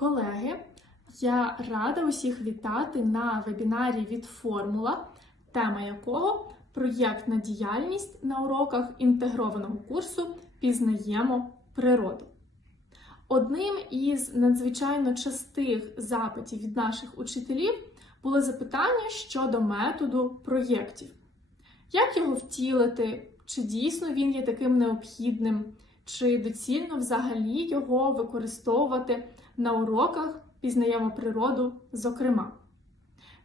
Колеги, я рада усіх вітати на вебінарі від Формула, тема якого проєктна діяльність на уроках інтегрованого курсу Пізнаємо природу. Одним із надзвичайно частих запитів від наших учителів було запитання щодо методу проєктів. Як його втілити? Чи дійсно він є таким необхідним? Чи доцільно взагалі його використовувати на уроках пізнаємо природу, зокрема?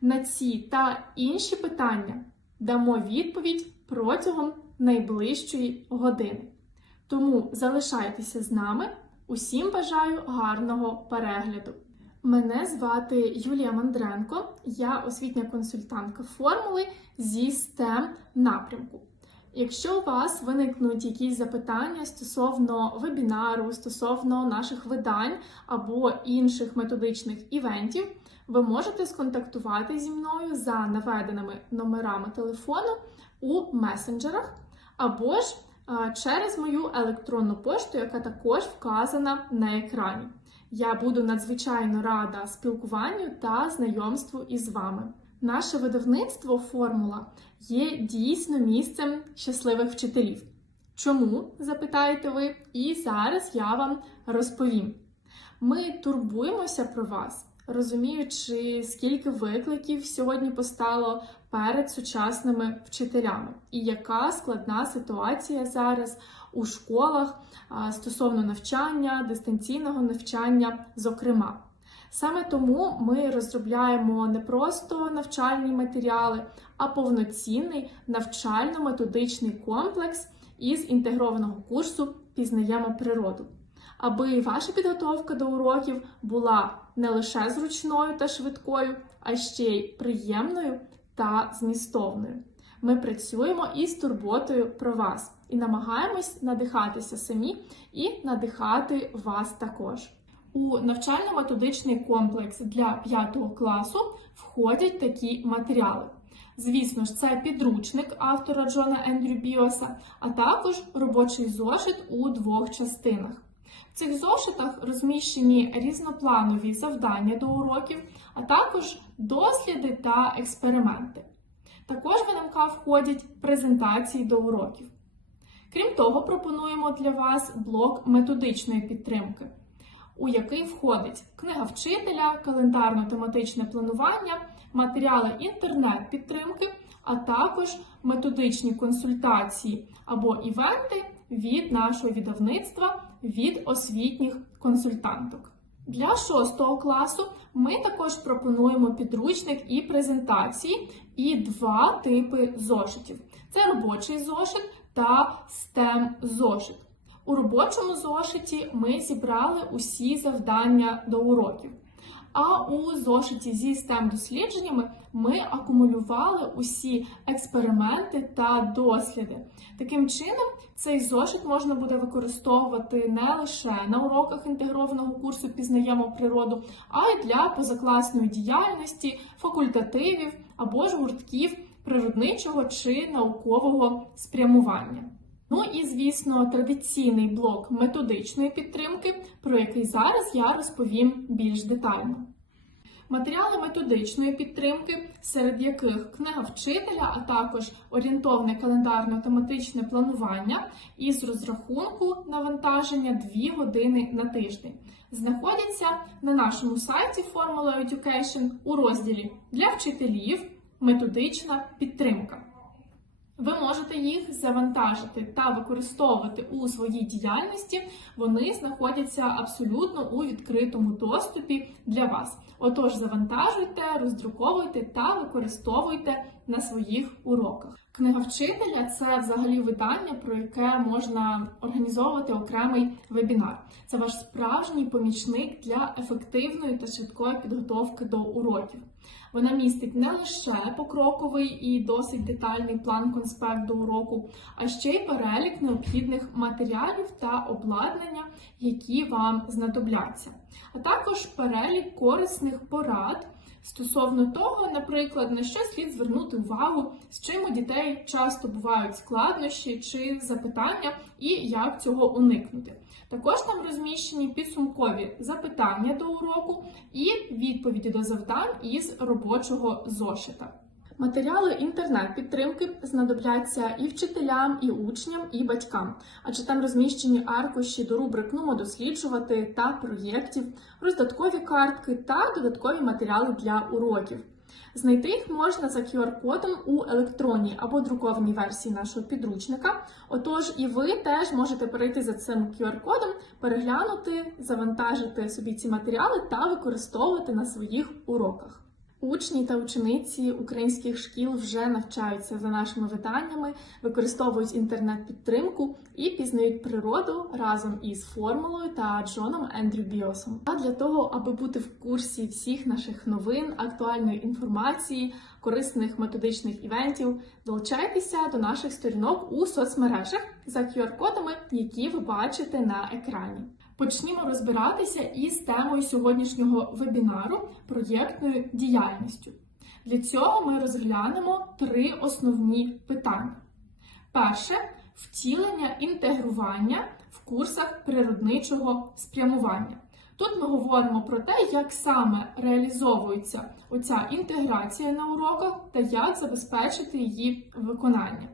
На ці та інші питання дамо відповідь протягом найближчої години. Тому залишайтеся з нами. Усім бажаю гарного перегляду. Мене звати Юлія Мандренко, я освітня консультантка формули зі STEM напрямку. Якщо у вас виникнуть якісь запитання стосовно вебінару, стосовно наших видань або інших методичних івентів, ви можете сконтактувати зі мною за наведеними номерами телефону у месенджерах, або ж через мою електронну пошту, яка також вказана на екрані. Я буду надзвичайно рада спілкуванню та знайомству із вами. Наше видавництво Формула є дійсно місцем щасливих вчителів. Чому, запитаєте ви? І зараз я вам розповім. Ми турбуємося про вас, розуміючи, скільки викликів сьогодні постало перед сучасними вчителями, і яка складна ситуація зараз у школах стосовно навчання, дистанційного навчання, зокрема. Саме тому ми розробляємо не просто навчальні матеріали, а повноцінний навчально-методичний комплекс із інтегрованого курсу Пізнаємо природу, аби ваша підготовка до уроків була не лише зручною та швидкою, а ще й приємною та змістовною. Ми працюємо із турботою про вас і намагаємось надихатися самі і надихати вас також. У навчально-методичний комплекс для 5 класу входять такі матеріали. Звісно ж, це підручник автора Джона Ендрю Біоса, а також робочий зошит у двох частинах. В цих зошитах розміщені різнопланові завдання до уроків, а також досліди та експерименти. Також в НМК входять презентації до уроків. Крім того, пропонуємо для вас блок методичної підтримки у який входить книга вчителя, календарно-тематичне планування, матеріали інтернет-підтримки, а також методичні консультації або івенти від нашого видавництва від освітніх консультанток. Для 6 класу ми також пропонуємо підручник і презентації, і два типи зошитів: це робочий зошит та STEM зошит. У робочому зошиті ми зібрали усі завдання до уроків. А у зошиті зі stem дослідженнями ми акумулювали усі експерименти та досліди. Таким чином, цей зошит можна буде використовувати не лише на уроках інтегрованого курсу Пізнаємо природу, а й для позакласної діяльності, факультативів або ж гуртків природничого чи наукового спрямування. Ну і, звісно, традиційний блок методичної підтримки, про який зараз я розповім більш детально. Матеріали методичної підтримки, серед яких книга вчителя, а також орієнтовне календарно-тематичне планування із розрахунку навантаження 2 години на тиждень, знаходяться на нашому сайті Formula Education у розділі для вчителів методична підтримка. Ви можете їх завантажити та використовувати у своїй діяльності. Вони знаходяться абсолютно у відкритому доступі для вас. Отож, завантажуйте, роздруковуйте та використовуйте на своїх уроках. Книга вчителя це взагалі видання, про яке можна організовувати окремий вебінар. Це ваш справжній помічник для ефективної та швидкої підготовки до уроків. Вона містить не лише покроковий і досить детальний план конспект до уроку, а ще й перелік необхідних матеріалів та обладнання, які вам знадобляться, а також перелік корисних порад стосовно того, наприклад, на що слід звернути увагу, з чим у дітей часто бувають складнощі чи запитання, і як цього уникнути. Також там розміщені підсумкові запитання до уроку і відповіді до завдань із робочого зошита. Матеріали інтернет-підтримки знадобляться і вчителям, і учням, і батькам, адже там розміщені аркуші до рубрик «Нумо досліджувати та проєктів, роздаткові картки та додаткові матеріали для уроків. Знайти їх можна за QR-кодом у електронній або друкованій версії нашого підручника. Отож, і ви теж можете перейти за цим QR-кодом, переглянути, завантажити собі ці матеріали та використовувати на своїх уроках. Учні та учениці українських шкіл вже навчаються за нашими виданнями, використовують інтернет-підтримку і пізнають природу разом із формулою та Джоном Ендрю Біосом. А для того, аби бути в курсі всіх наших новин, актуальної інформації, корисних методичних івентів, долучайтеся до наших сторінок у соцмережах за QR-кодами, які ви бачите на екрані. Почнімо розбиратися із темою сьогоднішнього вебінару проєктною діяльністю. Для цього ми розглянемо три основні питання. Перше втілення інтегрування в курсах природничого спрямування. Тут ми говоримо про те, як саме реалізовується оця інтеграція на уроках та як забезпечити її виконання.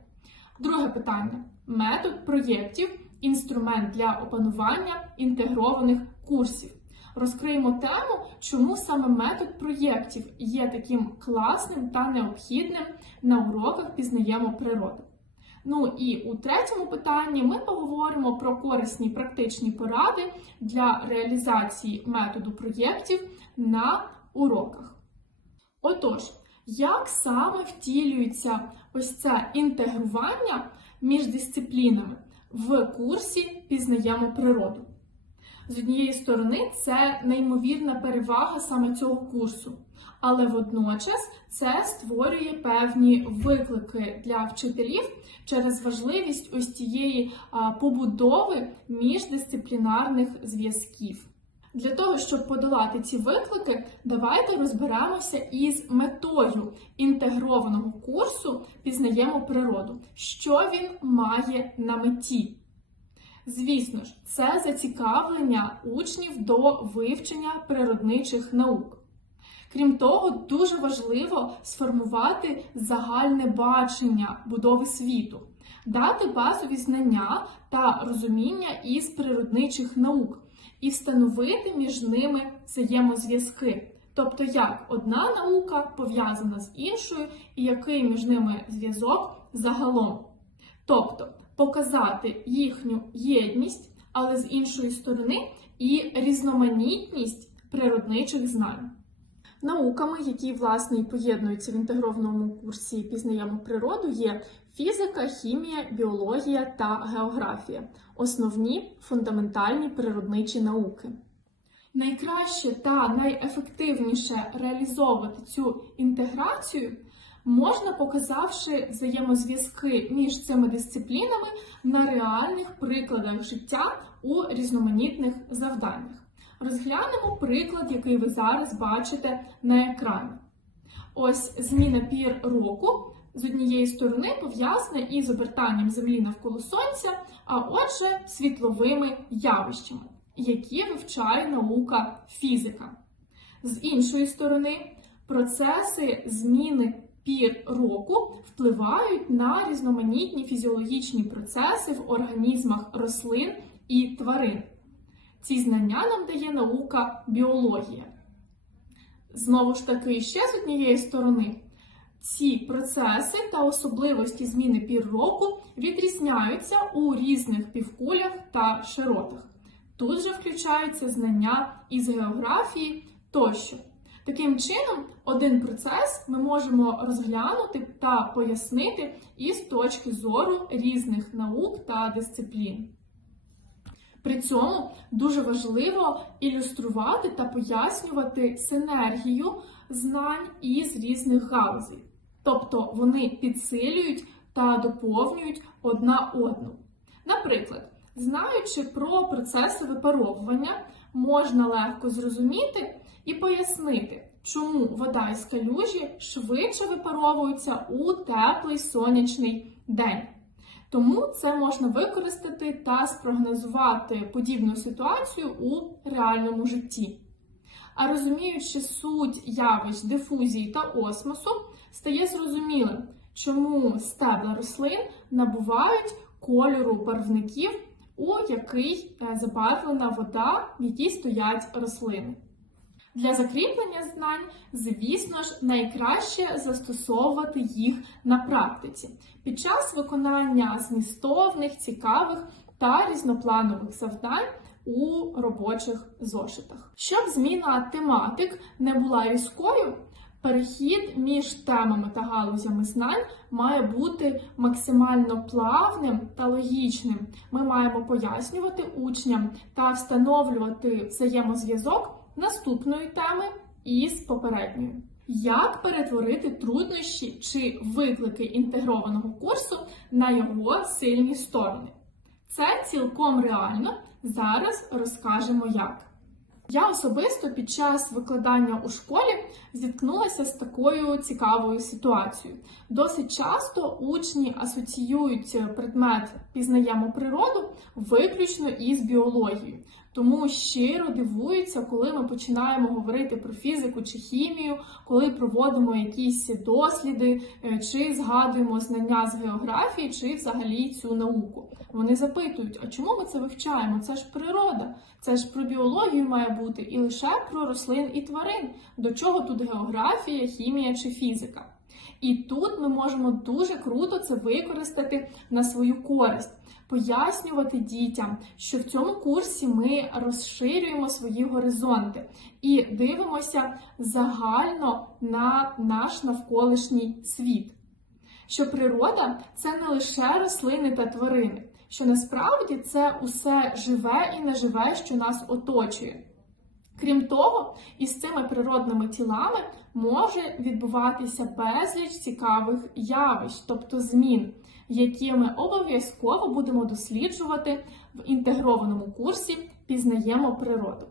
Друге питання метод проєктів інструмент для опанування інтегрованих курсів. Розкриємо тему, чому саме метод проєктів є таким класним та необхідним на уроках пізнаємо природу. Ну і у третьому питанні ми поговоримо про корисні практичні поради для реалізації методу проєктів на уроках. Отож, як саме втілюється ось це інтегрування між дисциплінами? В курсі пізнаємо природу. З однієї сторони, це неймовірна перевага саме цього курсу, але водночас це створює певні виклики для вчителів через важливість ось цієї побудови міждисциплінарних зв'язків. Для того, щоб подолати ці виклики, давайте розберемося із метою інтегрованого курсу Пізнаємо природу, що він має на меті. Звісно ж, це зацікавлення учнів до вивчення природничих наук. Крім того, дуже важливо сформувати загальне бачення будови світу, дати базові знання та розуміння із природничих наук і встановити між ними взаємозв'язки. Тобто, як одна наука пов'язана з іншою, і який між ними зв'язок загалом. Тобто показати їхню єдність, але з іншої сторони, і різноманітність природничих знань. Науками, які власне і поєднуються в інтегрованому курсі пізнаємо природу, є фізика, хімія, біологія та географія основні фундаментальні природничі науки. Найкраще та найефективніше реалізовувати цю інтеграцію можна показавши взаємозв'язки між цими дисциплінами на реальних прикладах життя у різноманітних завданнях. Розглянемо приклад, який ви зараз бачите на екрані. Ось зміна пір року з однієї сторони пов'язана із обертанням Землі навколо Сонця, а отже, світловими явищами, які вивчає наука фізика. З іншої сторони, процеси зміни пір року впливають на різноманітні фізіологічні процеси в організмах рослин і тварин. Ці знання нам дає наука біологія. Знову ж таки, ще з однієї сторони, ці процеси та особливості зміни пір року відрізняються у різних півкулях та широтах. Тут же включаються знання із географії тощо. Таким чином, один процес ми можемо розглянути та пояснити із точки зору різних наук та дисциплін. При цьому дуже важливо ілюструвати та пояснювати синергію знань із різних галузей. Тобто вони підсилюють та доповнюють одна одну. Наприклад, знаючи про процеси випаровування, можна легко зрозуміти, і пояснити, чому вода із калюжі швидше випаровується у теплий сонячний день. Тому це можна використати та спрогнозувати подібну ситуацію у реальному житті. А розуміючи суть явищ дифузії та осмосу, стає зрозумілим, чому стебла рослин набувають кольору барвників, у який е, забарвлена вода, в якій стоять рослини. Для закріплення знань, звісно ж, найкраще застосовувати їх на практиці під час виконання змістовних, цікавих та різнопланових завдань у робочих зошитах. Щоб зміна тематик не була різкою, перехід між темами та галузями знань має бути максимально плавним та логічним. Ми маємо пояснювати учням та встановлювати взаємозв'язок наступної теми із попередньою. Як перетворити труднощі чи виклики інтегрованого курсу на його сильні сторони? Це цілком реально. Зараз розкажемо як. Я особисто під час викладання у школі зіткнулася з такою цікавою ситуацією. Досить часто учні асоціюють предмет пізнаємо природу виключно із біологією, тому щиро дивуються, коли ми починаємо говорити про фізику чи хімію, коли проводимо якісь досліди, е, чи згадуємо знання з географії, чи взагалі цю науку. Вони запитують, а чому ми це вивчаємо? Це ж природа, це ж про біологію має бути і лише про рослин і тварин. До чого тут географія, хімія чи фізика? І тут ми можемо дуже круто це використати на свою користь, пояснювати дітям, що в цьому курсі ми розширюємо свої горизонти і дивимося загально на наш навколишній світ. Що природа це не лише рослини та тварини, що насправді це усе живе і неживе, що нас оточує. Крім того, із цими природними тілами може відбуватися безліч цікавих явищ, тобто змін, які ми обов'язково будемо досліджувати в інтегрованому курсі Пізнаємо природу.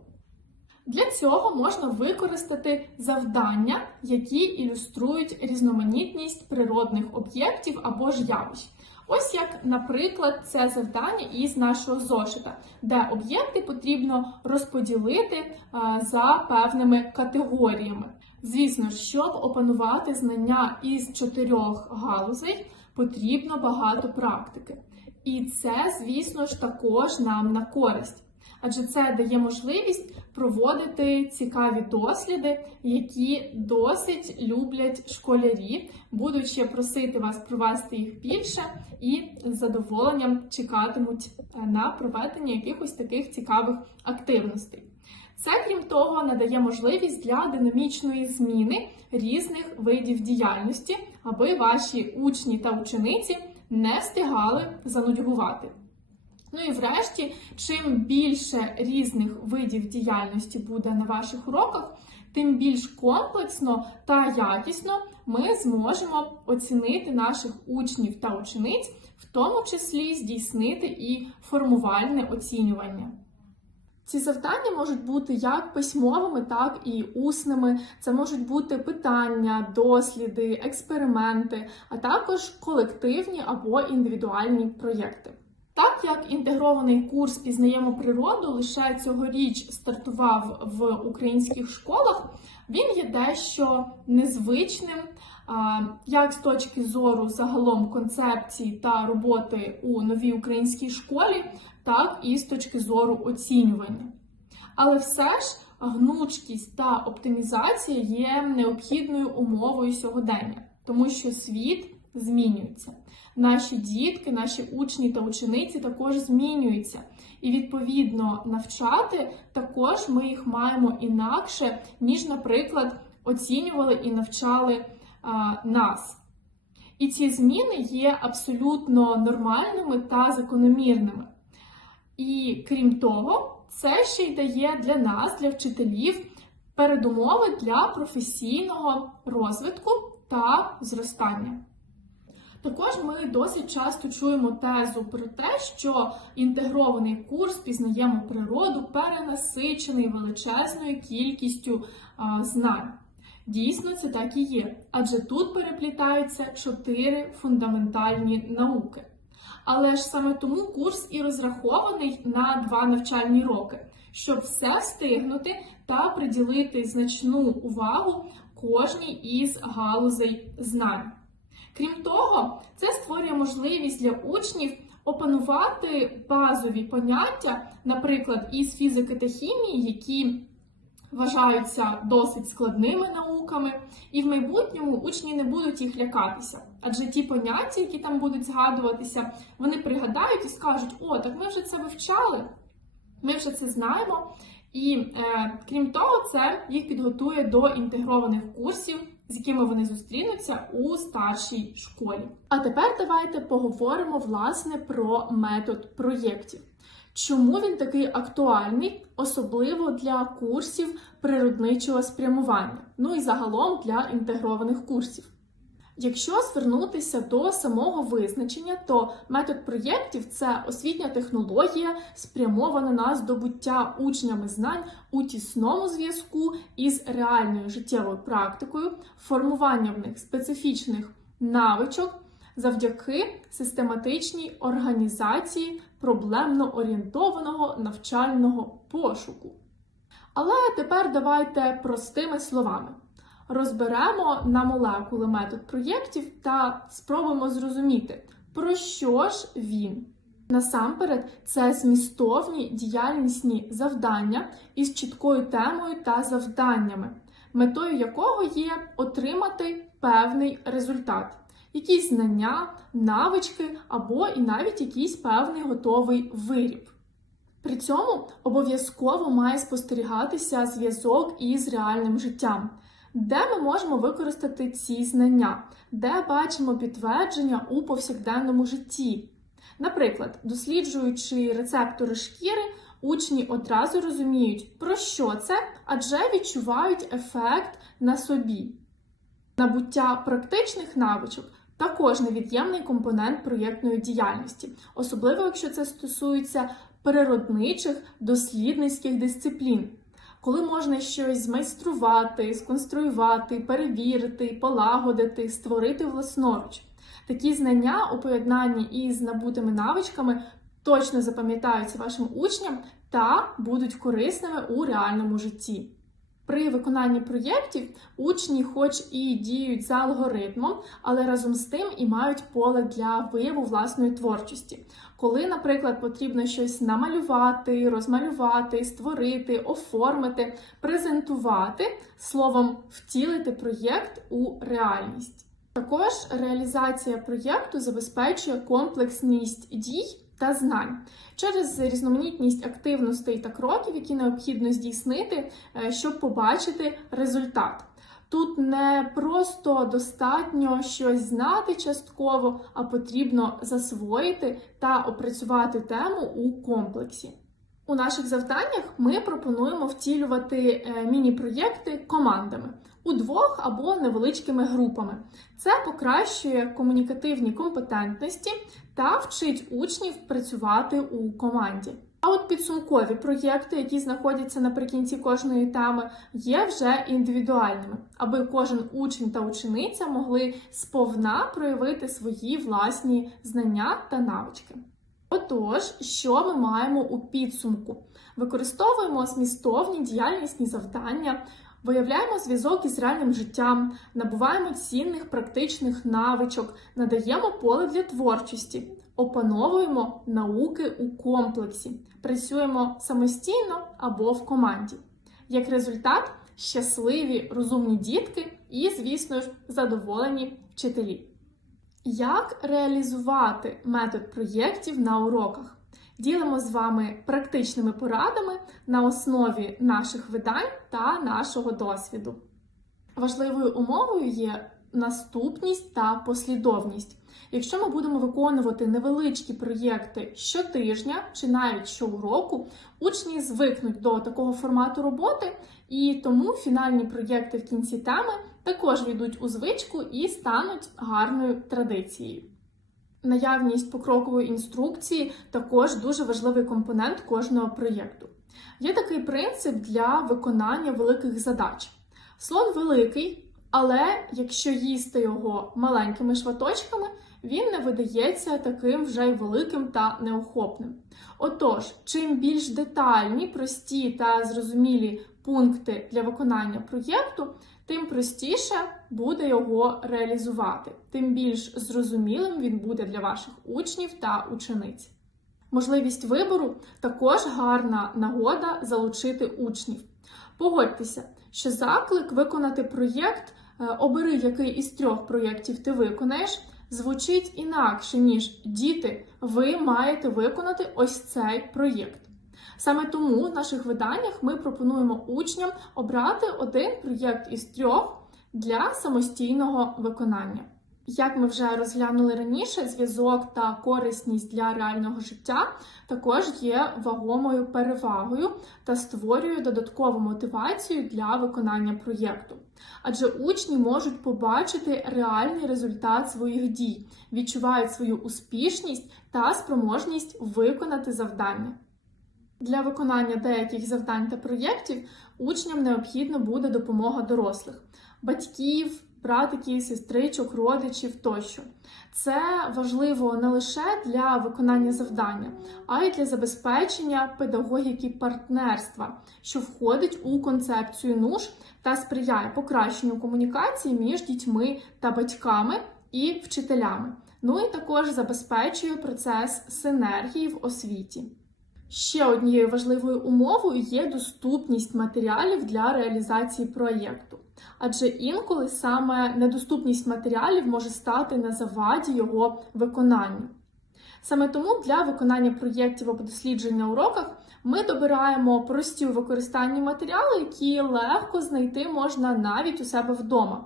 Для цього можна використати завдання, які ілюструють різноманітність природних об'єктів або ж явищ. Ось як, наприклад, це завдання із нашого зошита, де об'єкти потрібно розподілити е, за певними категоріями. Звісно, щоб опанувати знання із чотирьох галузей, потрібно багато практики. І це, звісно ж, також нам на користь. Адже це дає можливість проводити цікаві досліди, які досить люблять школярі. Будуть ще просити вас провести їх більше і з задоволенням чекатимуть е, на проведення якихось таких цікавих активностей. Це, крім того, надає можливість для динамічної зміни різних видів діяльності, аби ваші учні та учениці не встигали занудьгувати. Ну і врешті, чим більше різних видів діяльності буде на ваших уроках, тим більш комплексно та якісно ми зможемо оцінити наших учнів та учениць, в тому числі здійснити і формувальне оцінювання. Ці завдання можуть бути як письмовими, так і усними. Це можуть бути питання, досліди, експерименти, а також колективні або індивідуальні проєкти. Так як інтегрований курс пізнаємо природу лише цьогоріч стартував в українських школах, він є дещо незвичним, як з точки зору загалом концепції та роботи у новій українській школі, так і з точки зору оцінювання. Але все ж гнучкість та оптимізація є необхідною умовою сьогодення, тому що світ змінюється. Наші дітки, наші учні та учениці також змінюються. І, відповідно, навчати також ми їх маємо інакше, ніж, наприклад, оцінювали і навчали а, нас. І ці зміни є абсолютно нормальними та закономірними. І крім того, це ще й дає для нас, для вчителів, передумови для професійного розвитку та зростання. Також ми досить часто чуємо тезу про те, що інтегрований курс пізнаємо природу перенасичений величезною кількістю а, знань. Дійсно, це так і є, адже тут переплітаються чотири фундаментальні науки. Але ж саме тому курс і розрахований на два навчальні роки, щоб все встигнути та приділити значну увагу кожній із галузей знань. Крім того, це створює можливість для учнів опанувати базові поняття, наприклад, із фізики та хімії, які вважаються досить складними науками, і в майбутньому учні не будуть їх лякатися. Адже ті поняття, які там будуть згадуватися, вони пригадають і скажуть: о, так ми вже це вивчали, ми вже це знаємо. І е, крім того, це їх підготує до інтегрованих курсів, з якими вони зустрінуться у старшій школі. А тепер давайте поговоримо власне про метод проєктів. Чому він такий актуальний, особливо для курсів природничого спрямування, ну і загалом для інтегрованих курсів? Якщо звернутися до самого визначення, то метод проєктів це освітня технологія, спрямована на здобуття учнями знань у тісному зв'язку із реальною життєвою практикою, формування в них специфічних навичок завдяки систематичній організації проблемно орієнтованого навчального пошуку. Але тепер давайте простими словами. Розберемо на молекули метод проєктів та спробуємо зрозуміти, про що ж він. Насамперед, це змістовні діяльнісні завдання із чіткою темою та завданнями, метою якого є отримати певний результат, якісь знання, навички або і навіть якийсь певний готовий виріб. При цьому обов'язково має спостерігатися зв'язок із реальним життям. Де ми можемо використати ці знання, де бачимо підтвердження у повсякденному житті. Наприклад, досліджуючи рецептори шкіри, учні одразу розуміють, про що це, адже відчувають ефект на собі. Набуття практичних навичок також невід'ємний компонент проєктної діяльності, особливо якщо це стосується природничих дослідницьких дисциплін коли можна щось змайструвати, сконструювати, перевірити, полагодити, створити власноруч. Такі знання у поєднанні із набутими навичками точно запам'ятаються вашим учням та будуть корисними у реальному житті. При виконанні проєктів учні, хоч і діють за алгоритмом, але разом з тим і мають поле для вияву власної творчості. Коли, наприклад, потрібно щось намалювати, розмалювати, створити, оформити, презентувати, словом, втілити проєкт у реальність. Також реалізація проєкту забезпечує комплексність дій та знань через різноманітність активностей та кроків, які необхідно здійснити, е, щоб побачити результат. Тут не просто достатньо щось знати частково, а потрібно засвоїти та опрацювати тему у комплексі. У наших завданнях ми пропонуємо втілювати е, міні-проєкти командами у двох або невеличкими групами. Це покращує комунікативні компетентності та вчить учнів працювати у команді. А от підсумкові проєкти, які знаходяться наприкінці кожної теми, є вже індивідуальними, аби кожен учень та учениця могли сповна проявити свої власні знання та навички. Отож, що ми маємо у підсумку? Використовуємо змістовні діяльнісні завдання, виявляємо зв'язок із реальним життям, набуваємо цінних практичних навичок, надаємо поле для творчості, опановуємо науки у комплексі, працюємо самостійно або в команді. Як результат, щасливі розумні дітки і, звісно ж, задоволені вчителі. Як реалізувати метод проєктів на уроках? Ділимо з вами практичними порадами на основі наших видань та нашого досвіду. Важливою умовою є наступність та послідовність. Якщо ми будемо виконувати невеличкі проєкти щотижня чи навіть щоуроку, учні звикнуть до такого формату роботи, і тому фінальні проєкти в кінці теми також війдуть у звичку і стануть гарною традицією. Наявність покрокової інструкції також дуже важливий компонент кожного проєкту. Є такий принцип для виконання великих задач. Слон великий, але якщо їсти його маленькими шматочками, він не видається таким вже й великим та неохопним. Отож, чим більш детальні, прості та зрозумілі пункти для виконання проєкту, тим простіше буде його реалізувати, тим більш зрозумілим він буде для ваших учнів та учениць. Можливість вибору також гарна нагода залучити учнів. Погодьтеся, що заклик виконати проєкт, е, обери який із трьох проєктів ти виконаєш, звучить інакше, ніж діти, ви маєте виконати ось цей проєкт. Саме тому в наших виданнях ми пропонуємо учням обрати один проєкт із трьох для самостійного виконання. Як ми вже розглянули раніше, зв'язок та корисність для реального життя також є вагомою перевагою та створює додаткову мотивацію для виконання проєкту. Адже учні можуть побачити реальний результат своїх дій, відчувають свою успішність та спроможність виконати завдання. Для виконання деяких завдань та проєктів учням необхідна буде допомога дорослих, батьків, братиків, сестричок, родичів тощо. Це важливо не лише для виконання завдання, а й для забезпечення педагогіки партнерства, що входить у концепцію НУШ та сприяє покращенню комунікації між дітьми та батьками і вчителями. Ну і також забезпечує процес синергії в освіті. Ще однією важливою умовою є доступність матеріалів для реалізації проєкту, адже інколи саме недоступність матеріалів може стати на заваді його виконанню. Саме тому для виконання проєктів або досліджень на уроках ми добираємо прості у використанні матеріали, які легко знайти можна навіть у себе вдома.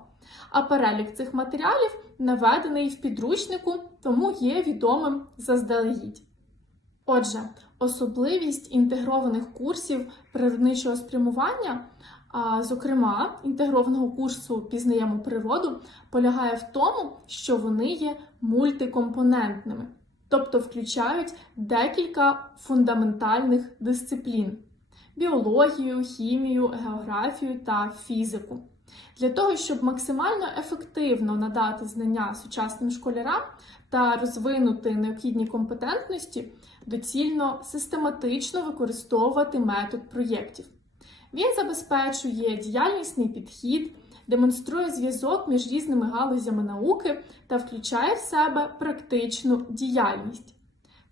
А перелік цих матеріалів наведений в підручнику, тому є відомим заздалегідь. Отже, особливість інтегрованих курсів природничого спрямування, зокрема інтегрованого курсу Пізнаємо природу, полягає в тому, що вони є мультикомпонентними, тобто включають декілька фундаментальних дисциплін: біологію, хімію, географію та фізику. Для того, щоб максимально ефективно надати знання сучасним школярам та розвинути необхідні компетентності, доцільно систематично використовувати метод проєктів. Він забезпечує діяльнісний підхід, демонструє зв'язок між різними галузями науки та включає в себе практичну діяльність.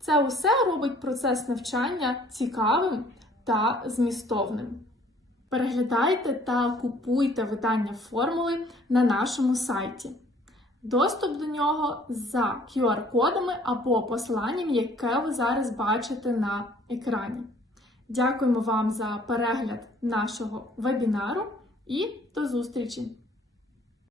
Це усе робить процес навчання цікавим та змістовним. Переглядайте та купуйте видання формули на нашому сайті. Доступ до нього за QR-кодами або посиланням, яке ви зараз бачите на екрані. Дякуємо вам за перегляд нашого вебінару і до зустрічі!